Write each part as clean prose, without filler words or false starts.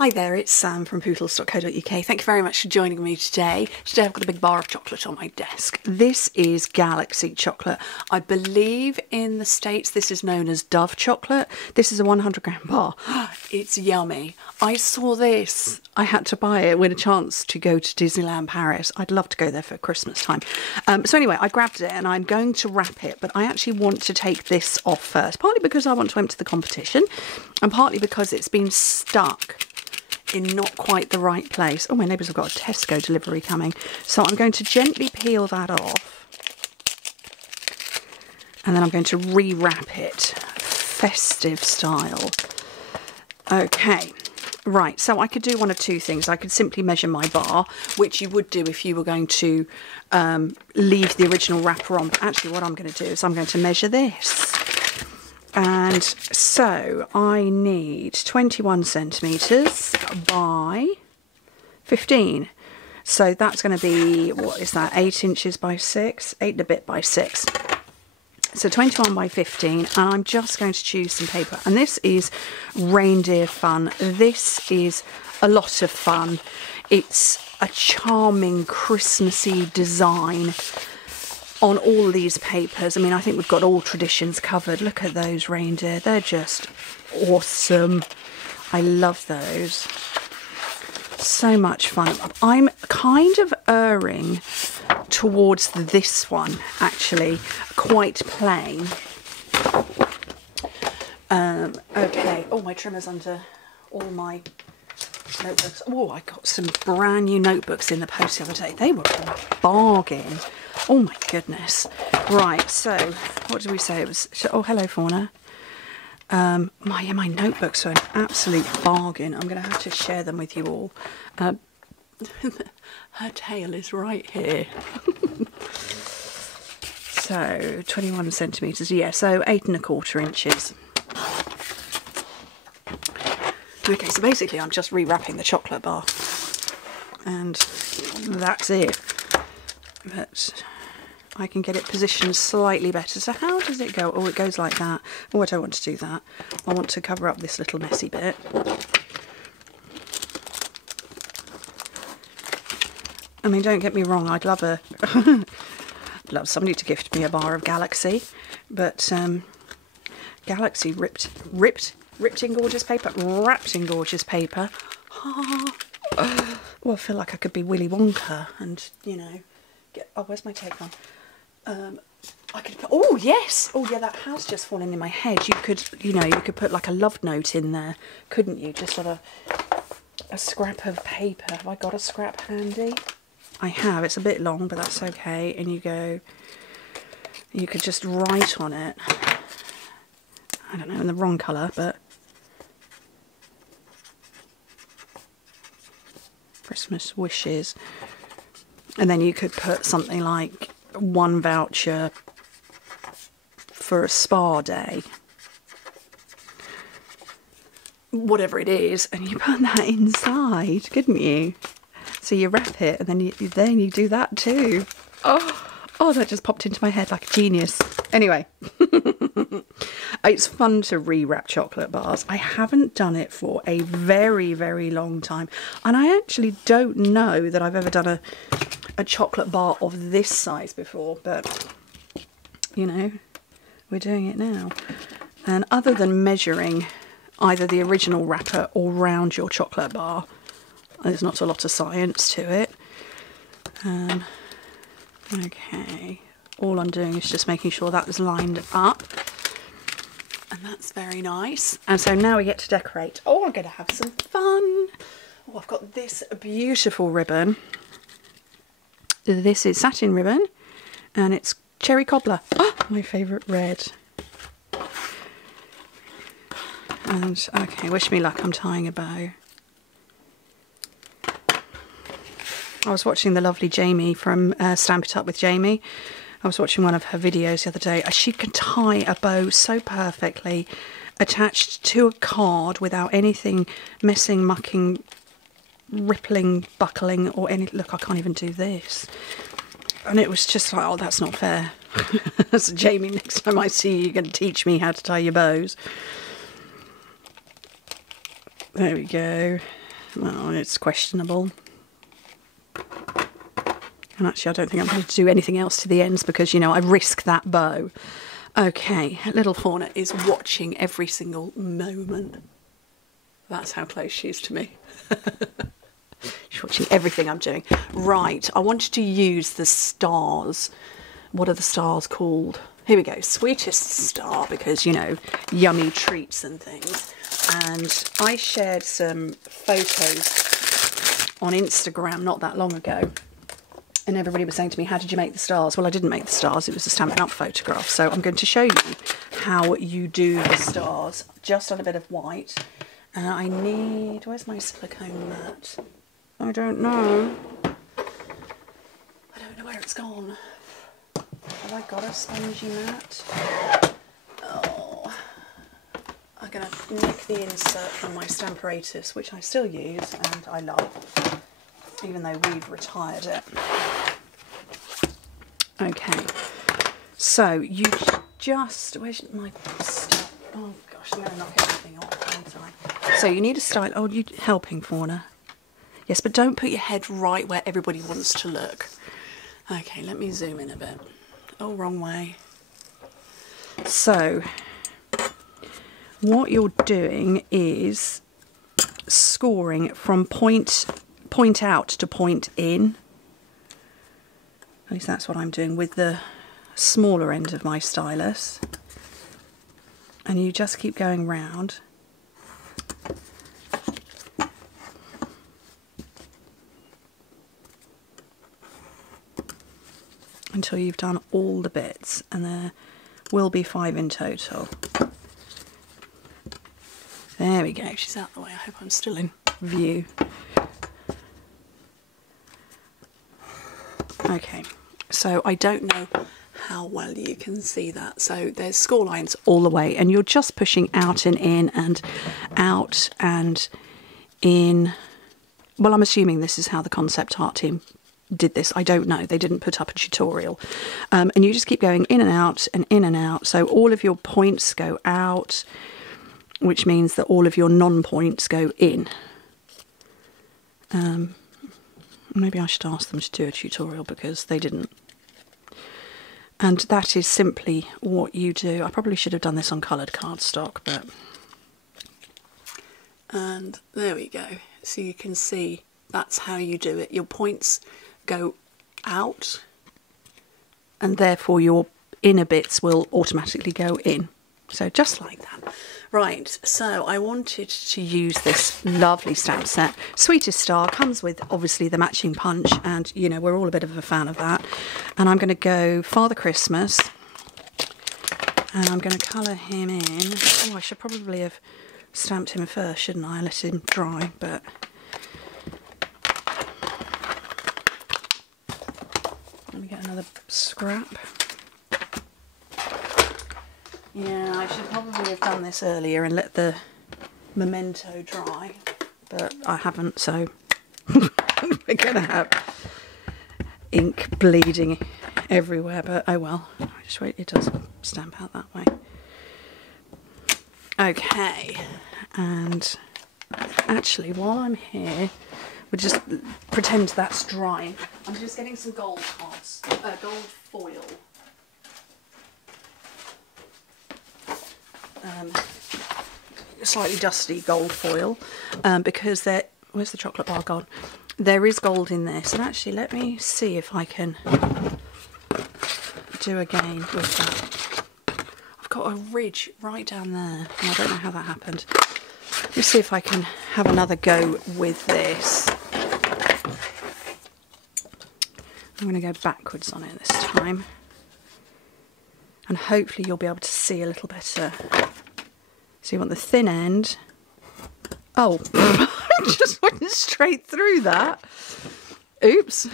Hi there, it's Sam from Pootles.co.uk. Thank you very much for joining me today. Today I've got a big bar of chocolate on my desk. This is Galaxy chocolate. I believe in the States this is known as Dove chocolate. This is a 100-gram bar. It's yummy. I saw this. I had to buy it with a chance to go to Disneyland Paris. I'd love to go there for Christmas time. So anyway, I grabbed it and I'm going to wrap it, but I actually want to take this off first, partly because I want to empty the competition and partly because it's been stuck in not quite the right place. Oh, my neighbours have got a Tesco delivery coming. So I'm going to gently peel that off. And then I'm going to rewrap it, festive style. Okay, right, so I could do one of two things. I could simply measure my bar, which you would do if you were going to leave the original wrapper on. But actually what I'm going to do is I'm going to measure this. And so I need 21 centimetres by 15. So that's going to be, what is that, 8 inches by 6? 8 and a bit by 6. So 21 by 15, and I'm just going to choose some paper. And this is reindeer fun. This is a lot of fun. It's a charming Christmassy design on all these papers. I mean, I think we've got all traditions covered. Look at those reindeer. They're just awesome. I love those. So much fun. I'm kind of erring towards this one, actually. Quite plain. Okay. Oh, my trimmer's under all my notebooks. Oh, I got some brand new notebooks in the post the other day. They were a bargain. Oh my goodness. Right, so what did we say it was? Oh, hello Fauna. My notebooks are an absolute bargain. I'm going to have to share them with you all. Her tail is right here. So 21 centimetres, yeah, so 8 1/4 inches. Okay, so basically I'm just rewrapping the chocolate bar and that's it. But I can get it positioned slightly better. So how does it go? Oh, it goes like that. Oh, I don't want to do that. I want to cover up this little messy bit. I mean, don't get me wrong, I'd love love somebody to gift me a bar of Galaxy, but Galaxy wrapped in gorgeous paper. Oh, I feel like I could be Willy Wonka and, you know, oh, where's my tape on? I could put, oh yes, oh yeah, that has just fallen in my head. You could, you know, you could put like a love note in there, couldn't you? Just sort of a scrap of paper. Have I got a scrap handy? I have. It's a bit long, but that's okay. And you could just write on it. I don't know, in the wrong colour, but Christmas wishes. And then you could put something like 1 voucher for a spa day. Whatever it is, and you put that inside, couldn't you? So you wrap it and then you do that too. Oh, that just popped into my head like a genius. Anyway, it's fun to rewrap chocolate bars. I haven't done it for a very, very long time. And I actually don't know that I've ever done a chocolate bar of this size before, but you know, we're doing it now. And other than measuring either the original wrapper or round your chocolate bar, there's not a lot of science to it. Okay, all I'm doing is just making sure that was lined up, and that's very nice. And so now we get to decorate. Oh, I'm going to have some fun. Oh, I've got this beautiful ribbon. This is satin ribbon, and it's cherry cobbler. Oh, my favourite red. And okay, wish me luck, I'm tying a bow. I was watching the lovely Jamie from Stamp It Up with Jamie. I was watching one of her videos the other day. She can tie a bow so perfectly, attached to a card without anything messing, mucking, rippling, buckling or any... Look, I can't even do this. And it was just like, oh, that's not fair. So Jamie, next time I see you, you're going to teach me how to tie your bows. There we go. well, it's questionable. And actually, I don't think I'm going to do anything else to the ends because, you know, I risk that bow. Okay, little fauna is watching every single moment. That's how close she is to me. She's watching everything I'm doing. Right, I wanted to use the stars. What are the stars called? Here we go, sweetest star, because, you know, yummy treats and things. And I shared some photos on Instagram not that long ago. And everybody was saying to me, how did you make the stars? Well, I didn't make the stars. It was a Stampin' Up photograph. So I'm going to show you how you do the stars just on a bit of white. I need... Where's my silicone mat? I don't know. I don't know where it's gone. Have I got a spongy mat? Oh. I'm going to nick the insert from my Stamparatus, which I still use and I love, even though we've retired it. Okay, so you just, where's my stuff? Oh gosh, I'm going to knock everything off, aren't I? So you need a style, oh, you helping, Fauna? Yes, but don't put your head right where everybody wants to look. Okay, let me zoom in a bit. Oh, wrong way. So, what you're doing is scoring from point out to point in. At least that's what I'm doing with the smaller end of my stylus. And you just keep going round. Until you've done all the bits, and there will be 5 in total. There we go, she's out the way. I hope I'm still in view. Okay, so I don't know how well you can see that. So there's score lines all the way, and you're just pushing out and in and out and in. Well, I'm assuming this is how the concept art team did this. I don't know. They didn't put up a tutorial. And you just keep going in and out and in and out. So all of your points go out, which means that all of your non-points go in. Maybe I should ask them to do a tutorial because they didn't. And that is simply what you do. I probably should have done this on coloured cardstock, but... And there we go. So you can see that's how you do it. Your points go out, and therefore your inner bits will automatically go in. So just like that. Right, so I wanted to use this lovely stamp set. Sweetest Star comes with obviously the matching punch, and you know we're all a bit of a fan of that. And I'm going to go Father Christmas, and I'm going to colour him in. Oh, I should probably have stamped him first, shouldn't I? Let him dry, but let me get another scrap. Yeah, I should probably have done this earlier and let the memento dry, but I haven't, so we're going to have ink bleeding everywhere, but oh well. Just wait, it does stamp out that way. Okay, and actually while I'm here, we'll just pretend that's drying. I'm just getting some gold cards, gold foil. Slightly dusty gold foil, because there, where's the chocolate bar gone? There is gold in this, and actually let me see if I can do again with that. I've got a ridge right down there, and I don't know how that happened. Let me see if I can have another go with this. I'm going to go backwards on it this time, and hopefully you'll be able to see a little better. So you want the thin end. Oh, I just went straight through that. Oops.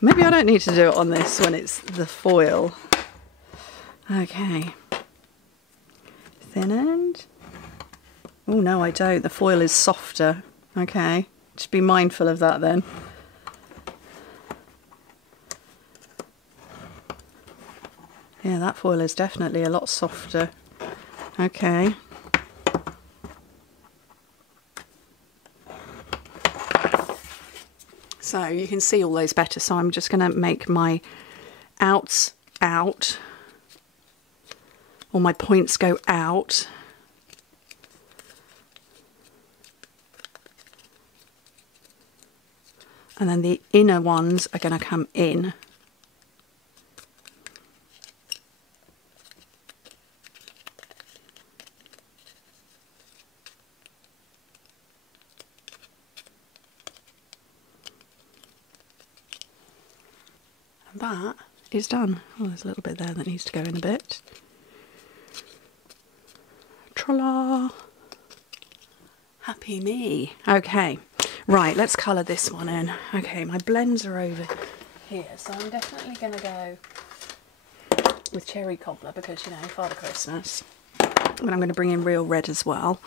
Maybe I don't need to do it on this when it's the foil. Okay. Thin end. Oh no, I don't. The foil is softer. Okay. Just be mindful of that then. Yeah, that foil is definitely a lot softer. Okay. So you can see all those better. So I'm just going to make my outs out, or my points go out. And then the inner ones are going to come in. And that is done. Oh, there's a little bit there that needs to go in a bit. Tra-la! Happy me. Okay, right, let's colour this one in. Okay, my blends are over here, so I'm definitely going to go with Cherry Cobbler because, you know, Father Christmas. But I'm going to bring in Real Red as well.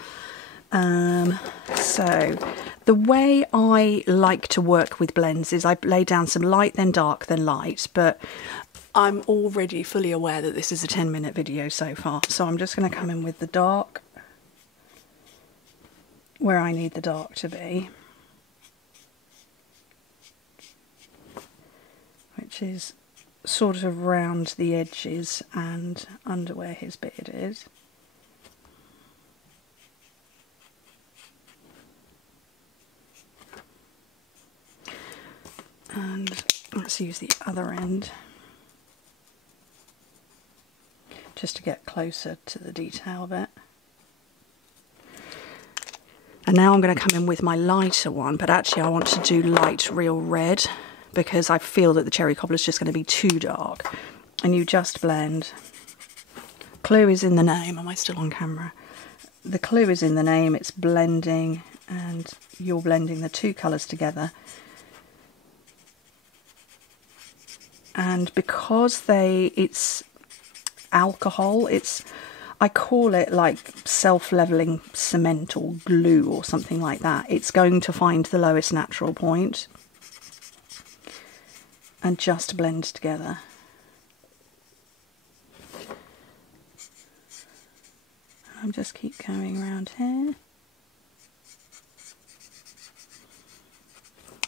So the way I like to work with blends is I lay down some light, then dark, then light, but I'm already fully aware that this is a 10-minute video so far, so I'm just going to come in with the dark where I need the dark to be, which is sort of round the edges and under where his beard is. And let's use the other end just to get closer to the detail bit. And now I'm going to come in with my lighter one, but actually I want to do light Real Red because I feel that the Cherry Cobbler is just going to be too dark. And you just blend. Clue is in the name. Am I still on camera? The clue is in the name. It's blending, and you're blending the two colours together. And because it's alcohol, I call it like self-leveling cement or glue or something like that. It's going to find the lowest natural point and just blend together. I'll just keep going around here.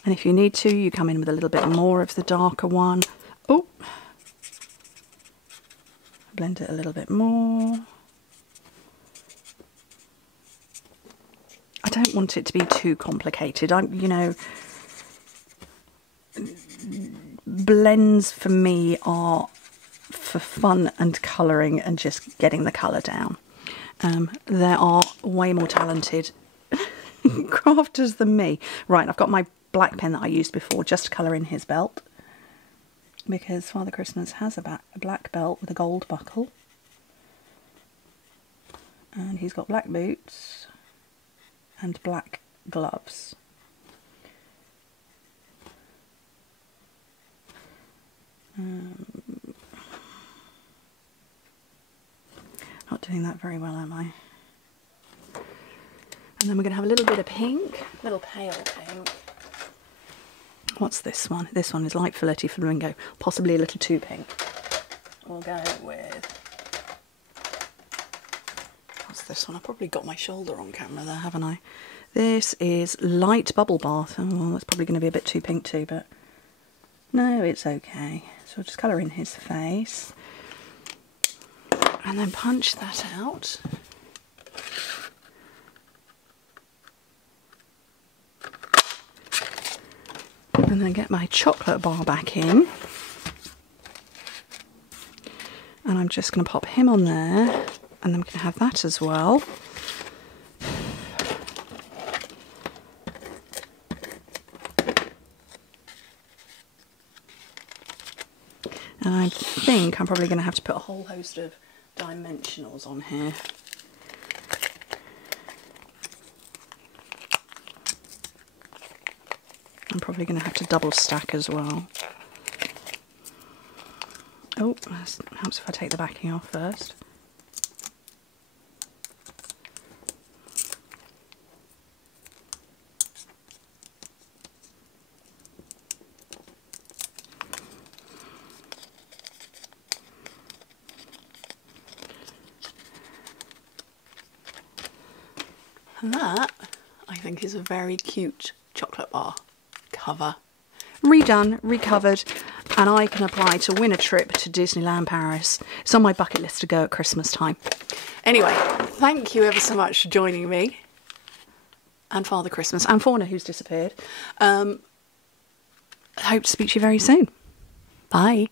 And if you need to, you come in with a little bit more of the darker one. Oh, blend it a little bit more. I don't want it to be too complicated. You know, blends for me are for fun and colouring and just getting the colour down. There are way more talented crafters than me. Right, I've got my black pen that I used before just to colour in his belt, because Father Christmas has a black belt with a gold buckle, and he's got black boots and black gloves. Not doing that very well, am I? And then we're going to have a little bit of pink, a little pale pink. What's this one? This one is Light Flirty Flamingo, possibly a little too pink. We'll go with... What's this one? I've probably got my shoulder on camera there, haven't I? This is Light Bubble Bath. Oh, well, that's probably going to be a bit too pink too, but no, it's okay. So we'll just colour in his face. And then punch that out. And then get my chocolate bar back in. And I'm just going to pop him on there. And then we can have that as well. And I think I'm probably going to have to put a whole host of dimensionals on here. I'm probably going to have to double stack as well. Oh, that helps if I take the backing off first. And that, I think, is a very cute chocolate bar cover. redone, recovered, and I can apply to win a trip to Disneyland Paris. It's on my bucket list to go at Christmas time. Anyway, thank you ever so much for joining me. And Father Christmas, and Fauna, who's disappeared. I hope to speak to you very soon. Bye.